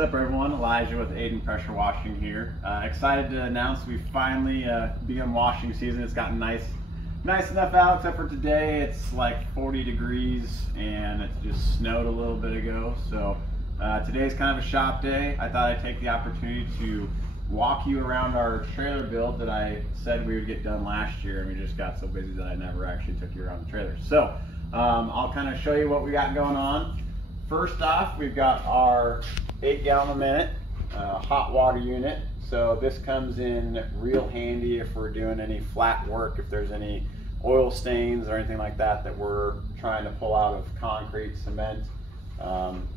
What's up everyone, Elijah with Aiden Pressure Washing here. Excited to announce we finally begun washing season. It's gotten nice enough out, except for today. It's like 40 degrees and it just snowed a little bit ago. So today's kind of a shop day. I thought I'd take the opportunity to walk you around our trailer build that I said we would get done last year, and we just got so busy that I never actually took you around the trailer. So I'll kind of show you what we got going on. First off, we've got our 8 gallon a minute hot water unit. So this comes in real handy if we're doing any flat work, if there's any oil stains or anything like that that we're trying to pull out of concrete, cement.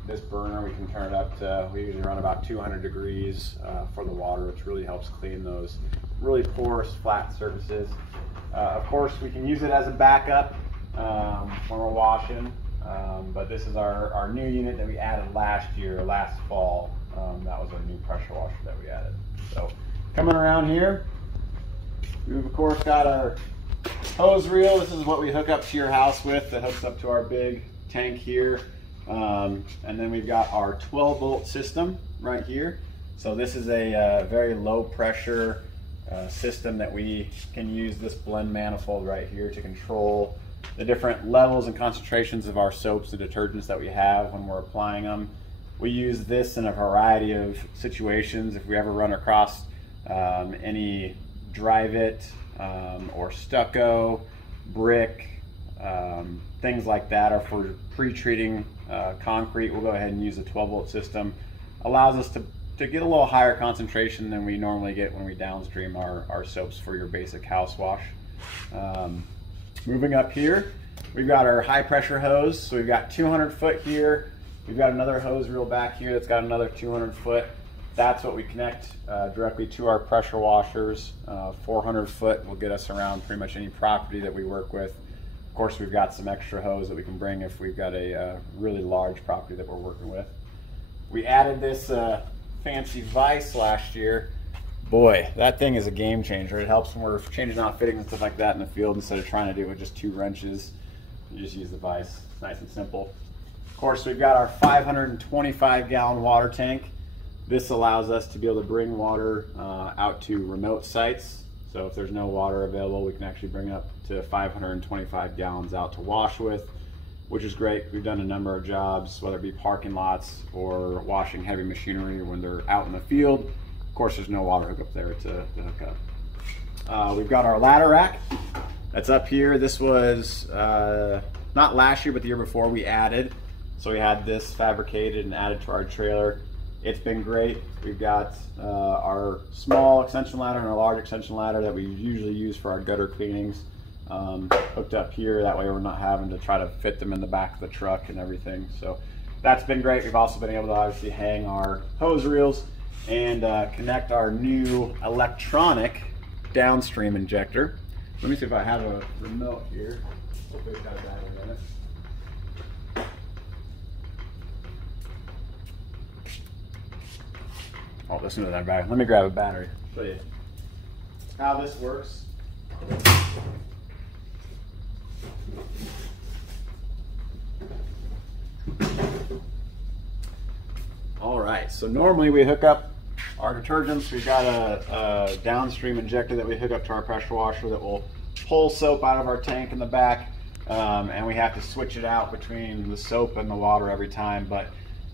This burner, we can turn it up to, we usually run about 200 degrees for the water, which really helps clean those really porous flat surfaces. Of course, we can use it as a backup when we're washing. But this is our new unit that we added last fall. That was our new pressure washer that we added. So coming around here, we've of course got our hose reel. This is what we hook up to your house with, that hooks up to our big tank here. And then we've got our 12-volt system right here. So this is a very low pressure system that we can use this blend manifold right here to control the different levels and concentrations of our soaps and detergents that we have when we're applying them. We use this in a variety of situations. If we ever run across any drive-it or stucco, brick, things like that, or for pre-treating concrete, we'll go ahead and use a 12-volt system. Allows us to get a little higher concentration than we normally get when we downstream our soaps for your basic house wash. Moving up here, we've got our high pressure hose. So we've got 200 foot here. We've got another hose reel back here that's got another 200 foot. That's what we connect directly to our pressure washers. 400 foot will get us around pretty much any property that we work with. Of course, we've got some extra hose that we can bring if we've got a really large property that we're working with. We added this fancy Vise last year. Boy, that thing is a game changer. It helps when we're changing out fittings and stuff like that in the field. Instead of trying to do it with just 2 wrenches, you just use the Vise. It's nice and simple. Of course, we've got our 525 gallon water tank. This allows us to be able to bring water out to remote sites. So if there's no water available, we can actually bring up to 525 gallons out to wash with, which is great. We've done a number of jobs, whether it be parking lots or washing heavy machinery when they're out in the field. Of course, there's no water hookup there to hook up. We've got our ladder rack that's up here. This was not last year, but the year before we added. So we had this fabricated and added to our trailer. It's been great. We've got our small extension ladder and our large extension ladder that we usually use for our gutter cleanings hooked up here. That way we're not having to try to fit them in the back of the truck and everything. So that's been great. We've also been able to obviously hang our hose reels and connect our new electronic Downstream Injector. Let me see if I have a remote here. Hopefully it's got a battery in it. Oh, listen to that battery. Let me grab a battery. Show you how this works. All right, so normally we hook up our detergents. We've got a Downstream Injector that we hook up to our pressure washer that will pull soap out of our tank in the back, and we have to switch it out between the soap and the water every time. But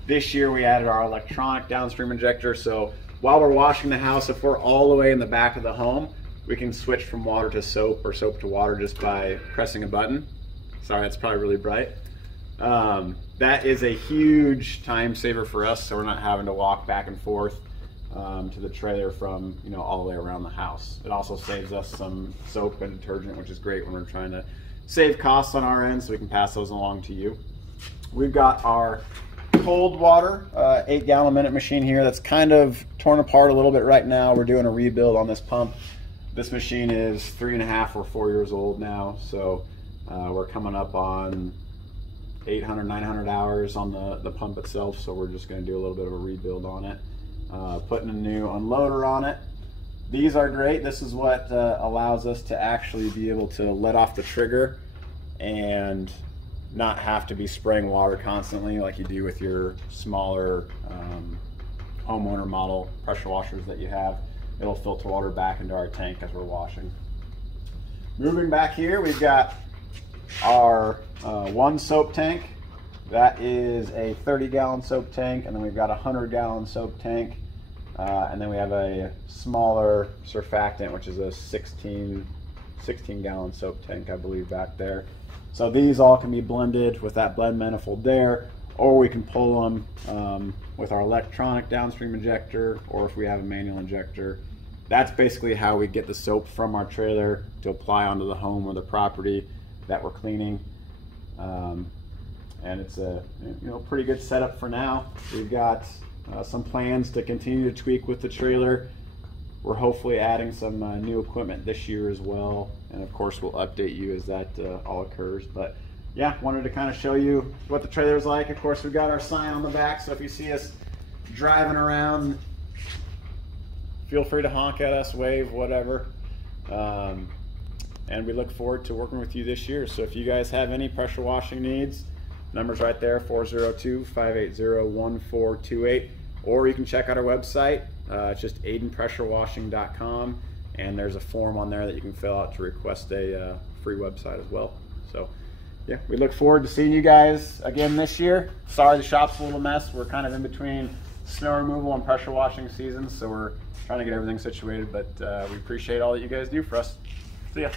this year we added our electronic Downstream Injector, so while we're washing the house, if we're all the way in the back of the home, we can switch from water to soap or soap to water just by pressing a button. Sorry, that's probably really bright. That is a huge time saver for us, so we're not having to walk back and forth to the trailer from all the way around the house. It also saves us some soap and detergent, which is great when we're trying to save costs on our end, so we can pass those along to you. We've got our cold water 8 gallon a minute machine here that's kind of torn apart a little bit right now. We're doing a rebuild on this pump. This machine is 3.5 or 4 years old now, so we're coming up on 800, 900 hours on the pump itself, so we're just going to do a little bit of a rebuild on it. Putting a new unloader on it. These are great. This is what allows us to actually be able to let off the trigger and not have to be spraying water constantly like you do with your smaller homeowner model pressure washers that you have. It'll filter water back into our tank as we're washing. Moving back here, we've got our one soap tank. That is a 30-gallon soap tank, and then we've got a 100-gallon soap tank, and then we have a smaller surfactant, which is a 16-gallon soap tank, I believe, back there. So these all can be blended with that blend manifold there, or we can pull them with our electronic downstream injector, or if we have a manual injector. That's basically how we get the soap from our trailer to apply onto the home or the property that we're cleaning. And it's a pretty good setup for now. We've got some plans to continue to tweak with the trailer. We're hopefully adding some new equipment this year as well, and of course we'll update you as that all occurs. But yeah, wanted to kind of show you what the trailer's like. Of course, we've got our sign on the back, so if you see us driving around, feel free to honk at us, wave, whatever. And we look forward to working with you this year. So if you guys have any pressure washing needs, number's right there, 402-580-1428, or you can check out our website. It's just aidenpressurewashing.com, and there's a form on there that you can fill out to request a free website as well. So yeah, we look forward to seeing you guys again this year. Sorry the shop's a little mess. We're kind of in between snow removal and pressure washing seasons, so we're trying to get everything situated, but we appreciate all that you guys do for us. See ya.